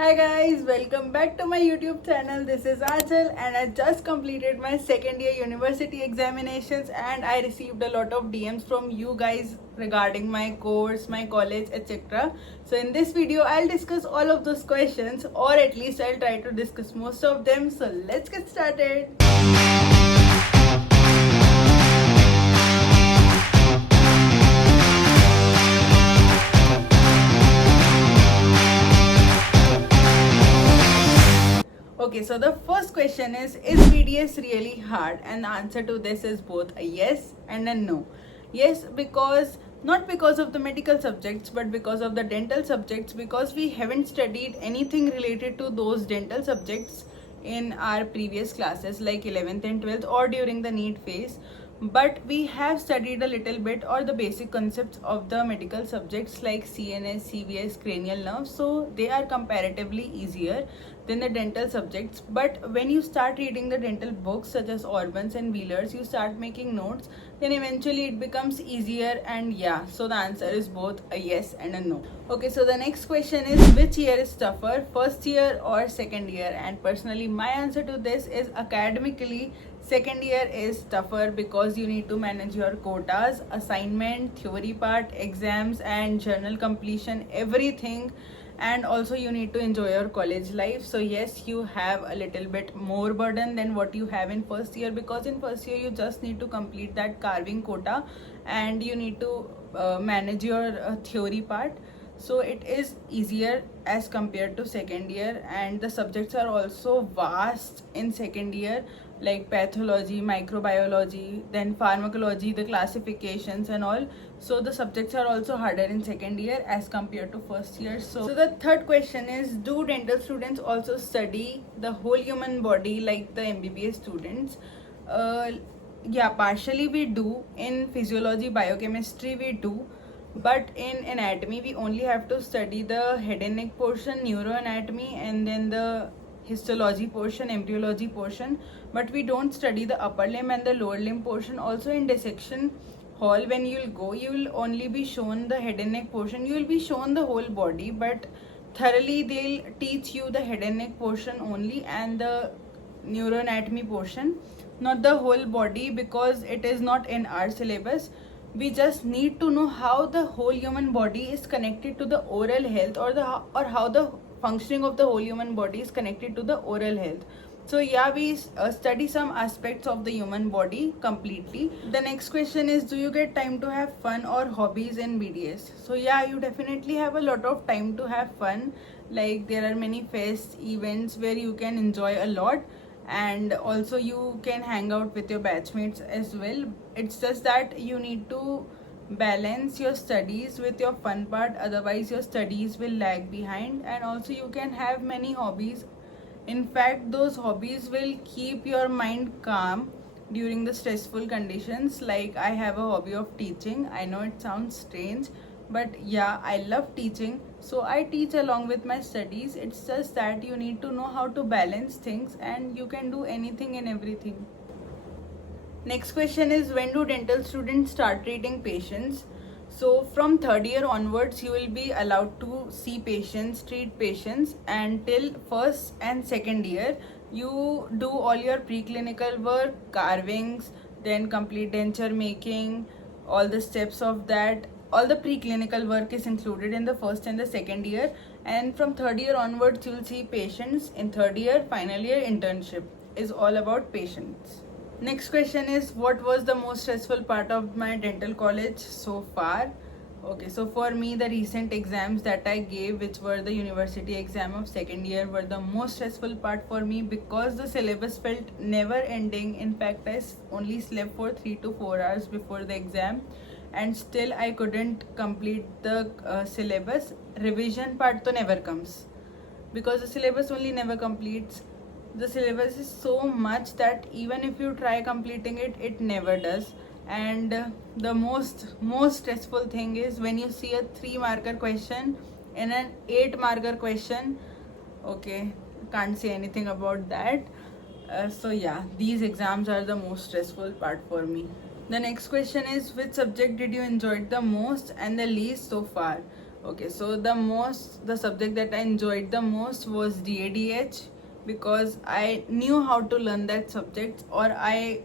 Hi guys, welcome back to my YouTube channel. This is Achal and I just completed my second year university examinations and I received a lot of DMs from you guys regarding my course, my college, etc. So in this video, I'll discuss all of those questions, or at least I'll try to discuss most of them. So let's get started. Okay, so the first question is BDS really hard? And the answer to this is both a yes and a no. Yes, because not because of the medical subjects, but because of the dental subjects, because we haven't studied anything related to those dental subjects in our previous classes like 11th and 12th or during the NEET phase. But we have studied a little bit or the basic concepts of the medical subjects like CNS, CVS, cranial nerves, so they are comparatively easier than the dental subjects. But when you start reading the dental books such as Orbans and Wheelers, you start making notes, then eventually it becomes easier. And yeah, so the answer is both a yes and a no. Okay, so the next question is, which year is tougher, first year or second year? And personally, my answer to this is academically second year is tougher because you need to manage your quotas, assignment, theory part, exams and journal completion, everything. And also you need to enjoy your college life. So yes, you have a little bit more burden than what you have in first year, because in first year you just need to complete that carving quota and you need to manage your theory part. So it is easier as compared to second year, and the subjects are also vast in second year, like pathology, microbiology, then pharmacology, the classifications and all. So the subjects are also harder in second year as compared to first year. So the third question is, do dental students also study the whole human body like the MBBS students? uh, yeah, partially we do. In physiology, biochemistry we do, but in anatomy we only have to study the head and neck portion, neuroanatomy, and then the histology portion, embryology portion. But we don't study the upper limb and the lower limb portion. Also in dissection hall, when you'll go, you will only be shown the head and neck portion. You will be shown the whole body, but thoroughly they'll teach you the head and neck portion only and the neuroanatomy portion, not the whole body, because it is not in our syllabus. We just need to know how the whole human body is connected to the oral health, or how the functioning of the whole human body is connected to the oral health. So yeah, we study some aspects of the human body completely. The next question is, do you get time to have fun or hobbies in BDS? So yeah, you definitely have a lot of time to have fun. Like there are many fest events where you can enjoy a lot, and also you can hang out with your batchmates as well. It's just that you need to balance your studies with your fun part, otherwise your studies will lag behind. And also you can have many hobbies. In fact, those hobbies will keep your mind calm during the stressful conditions. Like I have a hobby of teaching. I know it sounds strange, but yeah, I love teaching, so I teach along with my studies. It's just that you need to know how to balance things, and you can do anything and everything. Next question is, when do dental students start treating patients? So from third year onwards, you will be allowed to see patients, treat patients, and till first and second year, you do all your preclinical work, carvings, then complete denture making, all the steps of that. All the preclinical work is included in the first and the second year, and from third year onwards, you will see patients. In third year, final year internship is all about patients. Next question is, what was the most stressful part of my dental college so far? Okay, so for me, the recent exams that I gave, which were the university exam of second year, were the most stressful part for me, because the syllabus felt never ending. In fact, I only slept for 3 to 4 hours before the exam, and still I couldn't complete the syllabus. Revision part to never comes, because the syllabus only never completes. The syllabus is so much that even if you try completing it, it never does. And the most stressful thing is when you see a 3 marker question and an 8 marker question. Okay, can't say anything about that. So yeah, these exams are the most stressful part for me. The next question is, which subject did you enjoy the most and the least so far? Okay, so the subject that I enjoyed the most was DADH, because I knew how to learn that subject, or I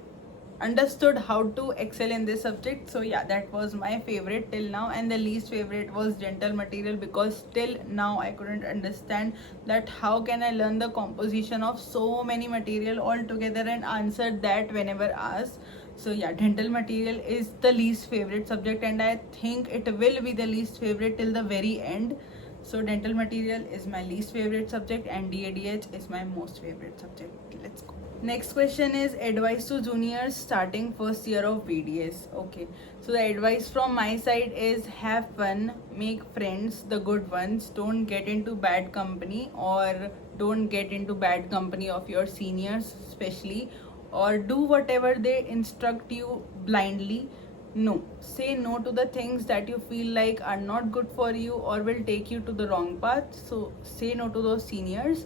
understood how to excel in this subject. So yeah, that was my favorite till now. And the least favorite was dental material, because till now I couldn't understand that how can I learn the composition of so many material all together and answer that whenever asked. So yeah, dental material is the least favorite subject, and I think it will be the least favorite till the very end. So dental material is my least favorite subject and DADH is my most favorite subject. Let's go. Next question is advice to juniors starting first year of BDS. Okay, so the advice from my side is have fun, make friends, the good ones. Don't get into bad company, or don't get into bad company of your seniors especially, or do whatever they instruct you blindly. No, say no to the things that you feel like are not good for you or will take you to the wrong path. So say no to those seniors.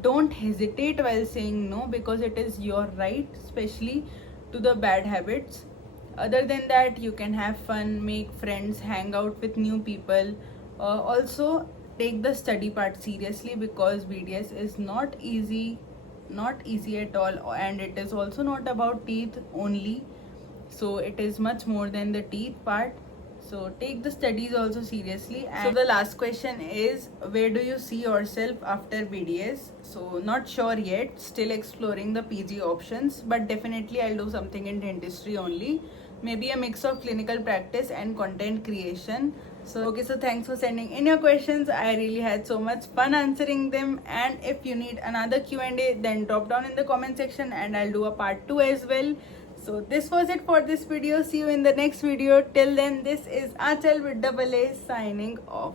Don't hesitate while saying no, because it is your right, especially to the bad habits. Other than that, you can have fun, make friends, hang out with new people. Also take the study part seriously, because BDS is not easy at all, and it is also not about teeth only. So it is much more than the teeth part. So take the studies also seriously. And so the last question is, where do you see yourself after BDS? So not sure yet, still exploring the PG options, but definitely I'll do something in dentistry only. Maybe a mix of clinical practice and content creation. So okay, so thanks for sending in your questions. I really had so much fun answering them. And if you need another Q&A, then drop down in the comment section and I'll do a part 2 as well. So this was it for this video. See you in the next video. Till then, this is Achal with double A signing off.